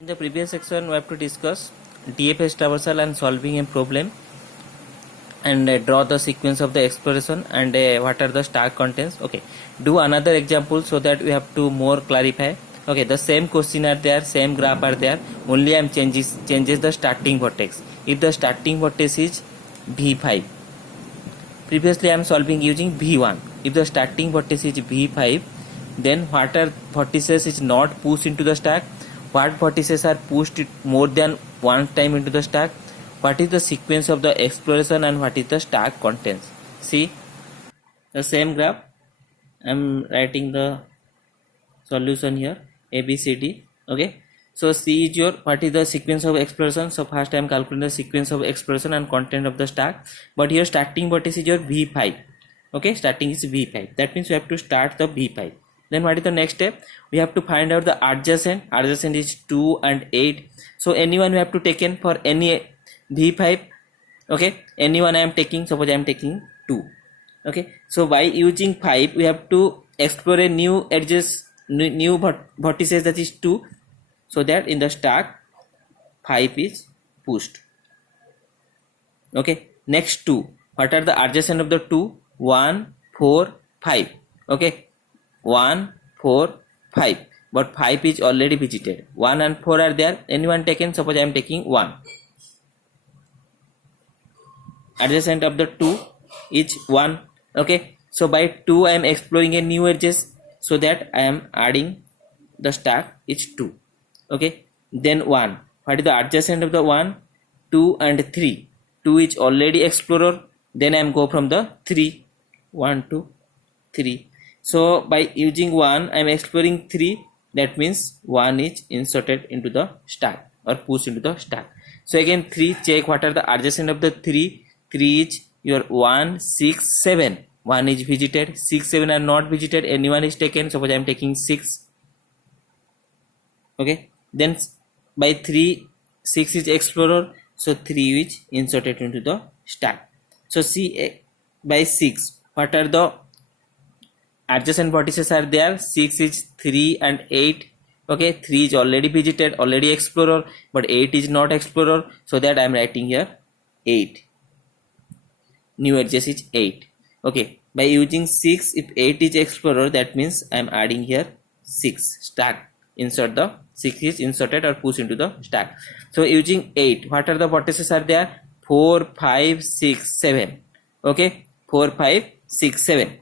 In the previous section, we have to discuss DFS traversal and solving a problem, and draw the sequence of the exploration and what are the stack contents. Okay, do another example so that we have to more clarify. Okay, the same question are there, same graph are there, only I am changes the starting vertex. If the starting vertex is V5, previously I am solving using V1. If the starting vertex is V5, then what are vertices is not pushed into the stack, what vertices are pushed more than one time into the stack, what is the sequence of the exploration, and what is the stack contents. See the same graph, I am writing the solution here, ABCD. Okay, so C is your what is the sequence of exploration. So first I am calculating the sequence of exploration and content of the stack, but here starting vertex is your V5. Okay, starting is V5, that means we have to start the V5. Then what is the next step? We have to find out the adjacent. Adjacent is 2 and 8. So anyone we have to take in for any V5. Okay, anyone I am taking, suppose I am taking 2. Okay, so by using 5 we have to explore a new edges, new vertices, that is 2, so that in the stack 5 is pushed. Okay, next 2. What are the adjacent of the 2? 1, 4, 5. Okay, 1, 4, 5, but 5 is already visited. 1 and 4 are there, anyone taken, suppose I am taking 1. Adjacent of the 2 is 1. Okay, so by 2 I am exploring a new edges, so that I am adding the stack is 2. Okay, then 1. What is the adjacent of the 1? 2 and 3. 2 is already explorer, then I am go from the 3. 1, 2, 3. So by using 1 I am exploring 3, that means 1 is inserted into the stack or pushed into the stack. So again 3, check what are the adjacent of the 3. 3 is your 1, 6, 7. 1 is visited, 6, 7 are not visited, anyone is taken, suppose I am taking 6. Okay, then by 3, 6 is explorer, so 3 is inserted into the stack. So see by 6 what are the adjacent vertices are there. 6 is 3 and 8. Okay, 3 is already visited, already explorer, but 8 is not explorer, so that I am writing here 8. New edges is 8. Okay, by using 6, if 8 is explorer, that means I am adding here 6 stack. Insert the 6 is inserted or pushed into the stack. So using 8, what are the vertices are there? 4, 5, 6, 7. Okay, 4, 5, 6, 7.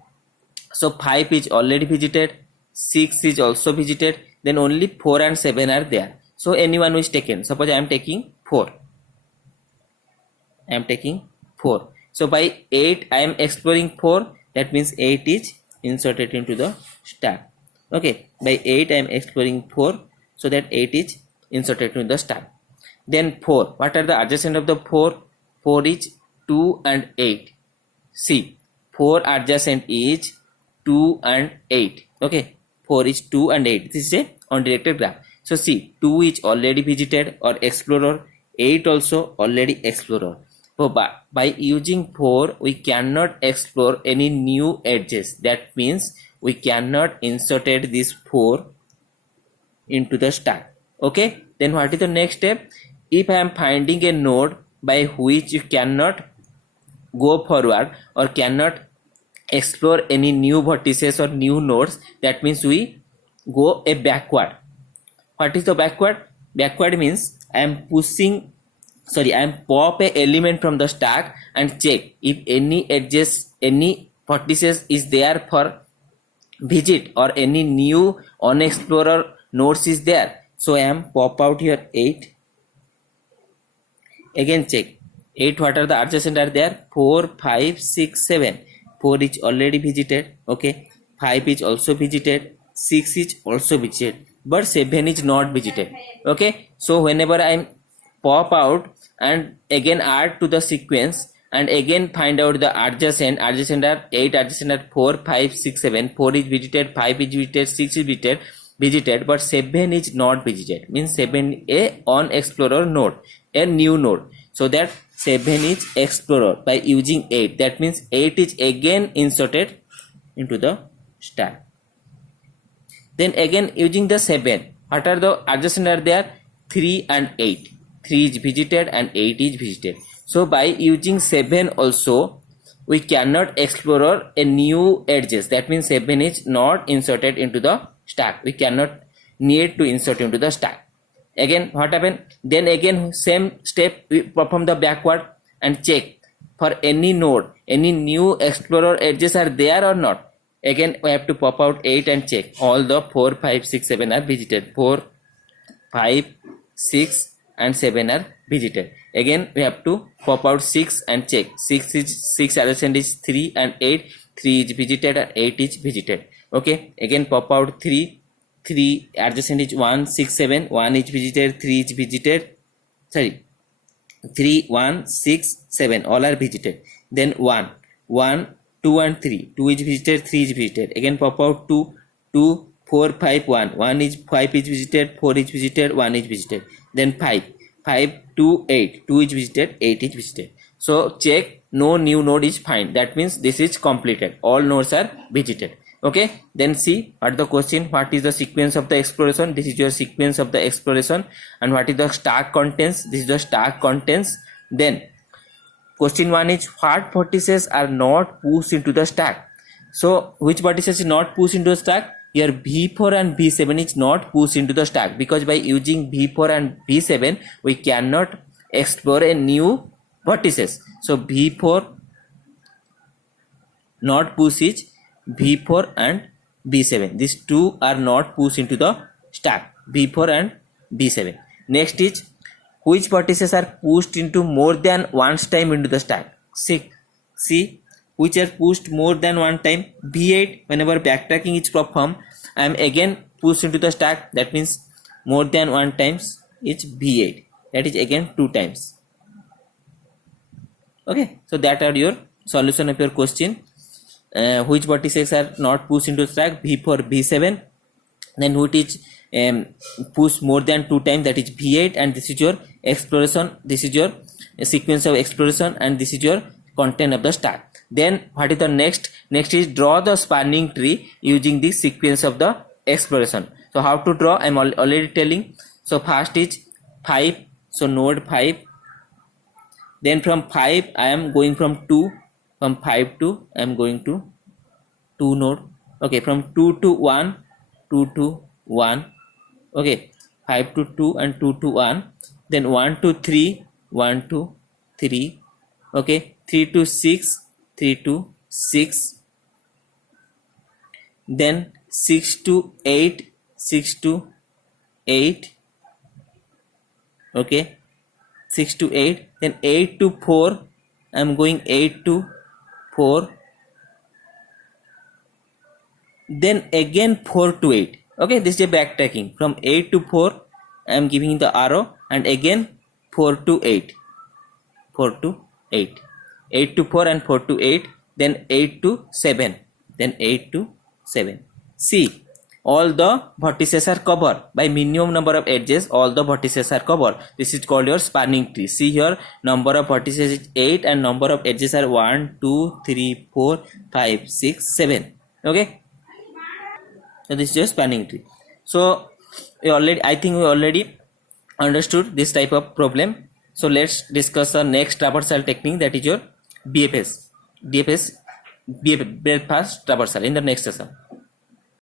So 5 is already visited, 6 is also visited, then only 4 and 7 are there. So anyone who is taken, suppose I am taking 4. I am taking 4. So by 8 I am exploring 4, that means 8 is inserted into the stack. Okay, by 8 I am exploring 4, so that 8 is inserted into the stack. Then 4, what are the adjacent of the 4? 4 is 2 and 8. See, 4 adjacent is 2 and 8. Okay, 4 is 2 and 8. This is a undirected graph. So see, 2 is already visited or explorer, 8 also already explorer. So by using 4 we cannot explore any new edges, that means we cannot inserted this 4 into the stack. Okay, then what is the next step? If I am finding a node by which you cannot go forward or cannot explore any new vertices or new nodes, that means we go a backward. What is the backward? Backward means I am pop a element from the stack and check if any edges, any vertices is there for visit, or any new unexplored nodes is there. So I am pop out here 8. Again check 8, what are the adjacent are there? 4, 5, 6, 7. 4 is already visited. Okay, 5 is also visited, 6 is also visited, but 7 is not visited. Okay, so whenever I pop out and again add to the sequence and again find out the adjacent are 8, adjacent are 4, 5, 6, 7. 4 is visited, 5 is visited, 6 is visited, but 7 is not visited, means 7 a unexplored node, a new node, so that 7 is explorer by using 8, that means 8 is again inserted into the stack. Then again using the 7, what are the adjacent are there? 3 and 8. 3 is visited and 8 is visited. So by using 7 also, we cannot explore a new edges. That means 7 is not inserted into the stack. We cannot need to insert into the stack. Again, what happened? Then again, same step, we perform the backward and check for any node, any new explorer edges are there or not. Again, we have to pop out 8 and check. All the 4, 5, 6, 7 are visited. 4, 5, 6 and 7 are visited. Again, we have to pop out 6 and check. 6 adjacent is 3 and 8. 3 is visited and 8 is visited. Okay. Again, pop out 3. 3 adjacent is 1, 6, 7. 1 is visited. 3 is visited. Sorry. 3, 1, 6, 7. All are visited. Then 1, 1, 2 and 3. 2 is visited. 3 is visited. Again, pop out 2, 2, 4, 5, 1. 1 is 5 is visited. 4 is visited. 1 is visited. Then 5. 5, 2, 8. 2 is visited. 8 is visited. So check no new node is found. That means this is completed. All nodes are visited. Okay. Then see what the question. What is the sequence of the exploration? This is your sequence of the exploration. And what is the stack contents? This is the stack contents. Then question 1 is what vertices are not pushed into the stack. So which vertices is not pushed into the stack? Here V4 and V7 is not pushed into the stack, because by using V4 and V7 we cannot explore a new vertices. So V4 not push is V4 and V7. These two are not pushed into the stack, V4 and V7. Next is which vertices are pushed into more than once time into the stack. See which are pushed more than one time. V8, whenever backtracking is performed, I am again pushed into the stack. That means more than one times is V8. That is again 2 times. Okay, so that are your solution of your question. Which vertices are not pushed into the stack? V4, V7. Then which is pushed more than 2 times, that is V8, and this is your exploration. This is your sequence of exploration, and this is your content of the stack. Then what is the next? Next is draw the spanning tree using the sequence of the exploration. So how to draw? I am already telling. So first is 5. So node 5. Then from 5 I am going from 2. From 5 to I am going to 2 node. Okay, from 2 to 1, 2 to 1. Okay, 5 to 2 and 2 to 1. Then 1 to 3, 1 to 3. Okay, 3 to 6, 3 to 6. Then 6 to 8, 6 to 8. Okay, 6 to 8. Then 8 to 4. I am going 8 to 4. Then again 4 to 8. Okay, this is a backtracking. From 8 to 4 I am giving the arrow, and again 4 to 8. 4 to 8. 8 to 4 and 4 to 8. Then 8 to 7. Then 8 to 7. See, all the vertices are covered by minimum number of edges. All the vertices are covered. This is called your spanning tree. See here, number of vertices is 8 and number of edges are 1, 2, 3, 4, 5, 6, 7. Okay, so this is your spanning tree. So I think we already understood this type of problem. So let's discuss the next traversal technique, that is your BFS breadth first traversal, in the next session.